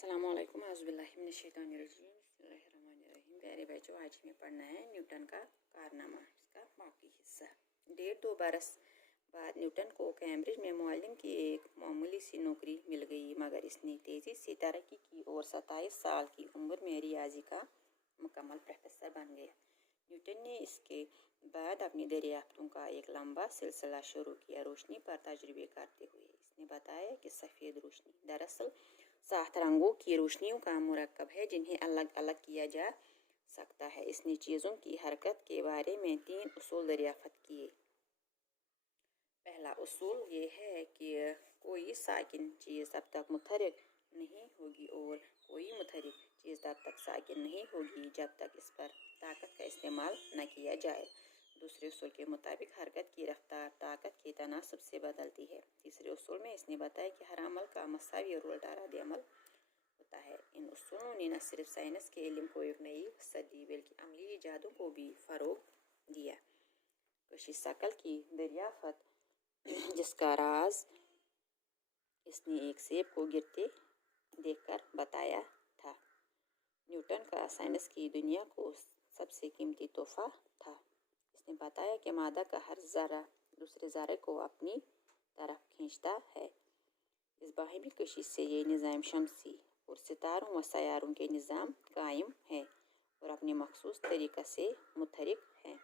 السلام علیکم، اعوذ باللہ من الشیطان الرجیم، بسم اللہ الرحمن الرحیم۔ پیارے بچوں، آج ہمیں پڑھنا ہے نیوٹن کا کارنامہ، اس کا باقی حصہ۔ 1.5-2 برس بعد نیوٹن کو کیمبرج میں معلم کی ایک معمولی سی نوکری مل گئی، مگر اس نے تیزی سے ترقی کی اور 27 سال کی عمر میں ریاضی کا مکمل پروفیسر بن گیا۔ نیوٹن نے اس کے بعد اپنی دریافتوں کا ایک لمبا سلسلہ شروع کیا، روشنی پر تجربے کرتے ہوئے۔ اس نے بتایا کہ سفید روشنی دراصل 7 رنگوں کی روشنیوں کا مرکب ہے جنہیں الگ الگ کیا جا سکتا ہے۔ اس نے چیزوں کی حرکت کے بارے میں 3 اصول دریافت کیے۔ پہلا اصول یہ ہے کہ کوئی ساکن چیز تب تک متحرک نہیں ہوگی اور کوئی متحرک چیز تب تک ساکن نہیں ہوگی جب تک اس پر طاقت کا استعمال نہ کیا جائے۔ دوسرے اصول کے مطابق حرکت کی رفتار طاقت کے تناسب سے بدلتی ہے۔ تیسرے اصول میں اس نے بتایا کہ ہر عمل کا مساوی اور الٹا رد عمل ہوتا ہے۔ ان اصولوں نے نہ صرف سائنس کے علم کو ایک نئی وسعت دی بلکہ عملی ایجادوں کو بھی فروغ دیا۔ کشش ثقل کی دریافت، جس کا راز اس نے ایک سیب کو گرتے دیکھ کر بتایا تھا، نیوٹن کا سائنس کی دنیا کو سب سے قیمتی تحفہ تھا۔ اس نے بتایا کہ مادہ کا ہر ذرہ دوسرے ذرے کو اپنی طرف کھینچتا ہے۔ اس باہمی کشش سے یہ نظام شمسی اور ستاروں و سیاروں کے نظام قائم ہے اور اپنے مخصوص طریقے سے متحرک ہے۔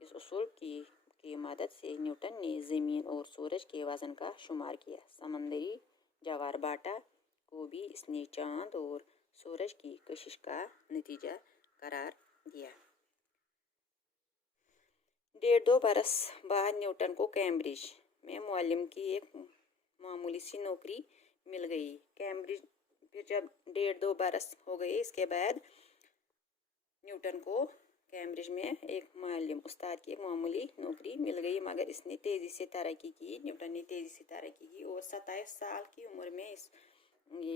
اس اصول کی مدد سے نیوٹن نے زمین اور سورج کے وزن کا شمار کیا۔ سمندری جوار باٹا کو بھی اس نے چاند اور سورج کی کشش کا نتیجہ قرار دیا۔ 1.5-2 برس بعد نیوٹن کو کیمبرج میں معلم کی ایک معمولی سی نوکری مل گئی۔ پھر جب 1.5-2 برس ہو گئے، اس کے بعد نیوٹن کو کیمبرج میں ایک معلم استاد کی ایک معمولی نوکری مل گئی، مگر اس نے تیزی سے ترقی کی۔ نیوٹن نے تیزی سے ترقی کی اور 27 سال کی عمر میں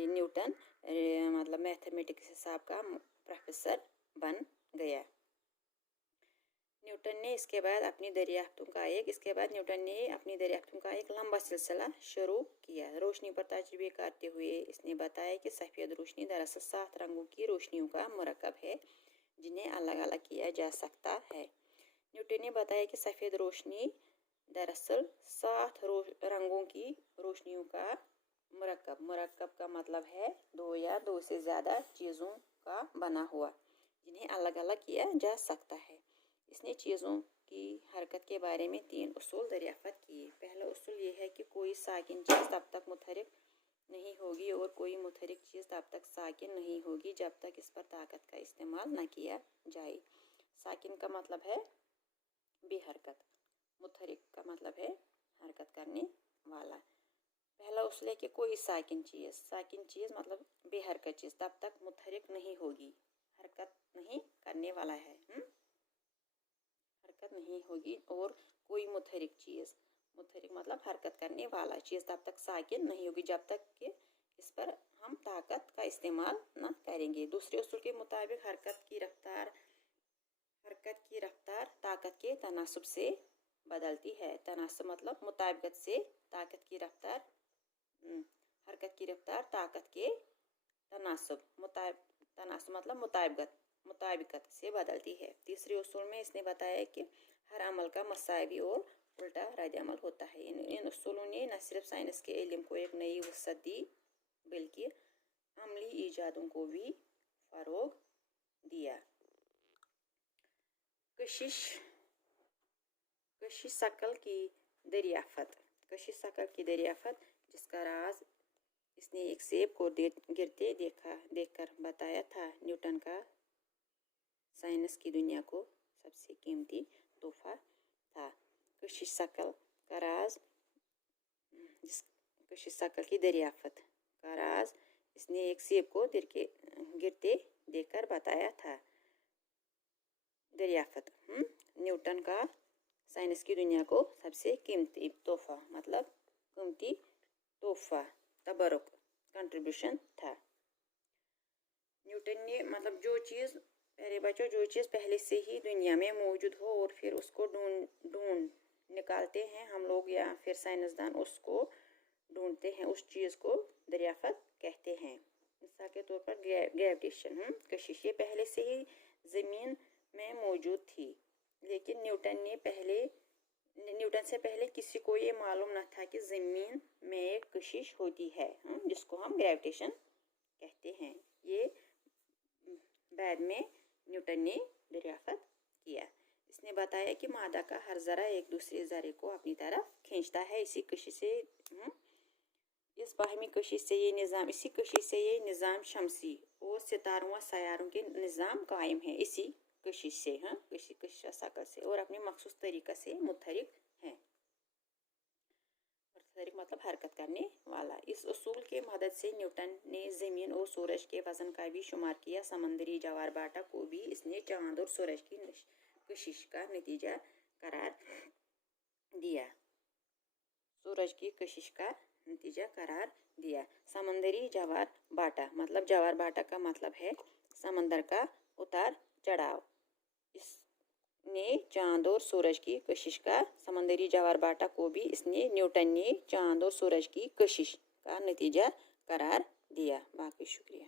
نیوٹن میتھمیٹکس حساب کا پروفیسر بن گیا۔ نیوٹن نے اس کے بعد اپنی دریافتوں کا ایک لمبا سلسلہ شروع کیا۔ روشنی پر تجربے کرتے ہوئے اس نے بتایا کہ سفید روشنی دراصل 7 رنگوں کی روشنیوں کا مرکب ہے جنہیں الگ الگ کیا جا سکتا ہے۔ نیوٹن نے بتایا کہ سفید روشنی دراصل 7 رنگوں کی روشنیوں کا مرکب کا مطلب ہے 2 یا 2 سے زیادہ چیزوں کا بنا ہوا جنہیں الگ الگ کیا جا سکتا ہے۔ اس نے چیزوں کی حرکت کے بارے میں 3 اصول دریافت کیے۔ پہلا اصول یہ ہے کہ کوئی ساکن چیز تب تک متحرک نہیں ہوگی اور کوئی متحرک چیز تب تک ساکن نہیں ہوگی جب تک اس پر طاقت کا استعمال نہ کیا جائے۔ ساکن کا مطلب ہے بے حرکت، متحرک کا مطلب ہے حرکت کرنے والا۔ پہلا اصول ہے کہ کوئی ساکن چیز مطلب بے حرکت چیز تب تک متحرک نہیں ہوگی، حرکت نہیں کرنے والا ہے، حرکت نہیں ہوگی، اور کوئی متحرک مطلب حرکت کرنے والا چیز تب تک ساکن نہیں ہوگی جب تک کہ اس پر ہم طاقت کا استعمال نہ کریں گے۔ دوسرے اصول کے مطابق حرکت کی رفتار طاقت کے تناسب سے بدلتی ہے۔ تناسب مطلب مطابقت سے طاقت کی رفتار، حرکت کی رفتار طاقت کے تناسب مطلب مطابقت سے بدلتی ہے۔ تیسرے اصول میں اس نے بتایا کہ ہر عمل کا مساوی اور الٹا رد عمل ہوتا ہے۔ ان اصولوں نے نہ صرف سائنس کے علم کو ایک نئی وسعت دی بلکہ عملی ایجادوں کو بھی فروغ دیا۔ کشش ثقل کی دریافت، جس کا راز اس نے ایک سیب کو گرتے دیکھ کر بتایا تھا، نیوٹن کا سائنس کی دنیا کو سب سے قیمتی تحفہ تھا۔ کشش ثقل کی دریافت کا راز اس نے ایک سیب کو گرتے دیکھ کر بتایا تھا۔ دریافت، نیوٹن کا سائنس کی دنیا کو سب سے قیمتی تحفہ مطلب قیمتی تحفہ، تبرک، کنٹریبیوشن تھا۔ نیوٹن نے جو چیز پہلے سے ہی دنیا میں موجود ہو اور پھر اس کو ڈھونڈ نکالتے ہیں ہم لوگ یا پھر سائنسدان اس کو ڈھونڈتے ہیں، اس چیز کو دریافت کہتے ہیں۔ مثال کے طور پر گریویٹیشن کشش، یہ پہلے سے ہی زمین میں موجود تھی، لیکن نیوٹن سے پہلے کسی کو یہ معلوم نہ تھا کہ زمین میں ایک کشش ہوتی ہے، جس کو ہم گریویٹیشن کہتے ہیں۔ یہ بعد میں نیوٹن نے دریافت کیا۔ اس نے بتایا کہ مادہ کا ہر ذرہ ایک دوسرے ذرے کو اپنی طرف کھینچتا ہے۔ اسی کشش سے یہ نظام شمسی اور ستاروں و سیاروں کے نظام قائم ہے، اسی کشش سے کشش شکل سے، اور اپنے مخصوص طریقہ سے متحرک ہے۔ متحرک مطلب حرکت کرنے والا۔ اس اصول کے مدد سے نیوٹن نے زمین اور سورج کے وزن کا بھی شمار کیا۔ سمندری جوار باٹا کو بھی اس نے چاند اور سورج کی کشش کا نتیجہ قرار دیا۔ سمندری جوار باٹا کا مطلب ہے سمندر کا اتار چڑھاؤ۔ اس نے چاند اور سورج کی کشش کا سمندری جوار باٹا کو بھی اس نے نیوٹن نے چاند اور سورج کی کشش کا نتیجہ قرار دیا۔ باقی شکریہ۔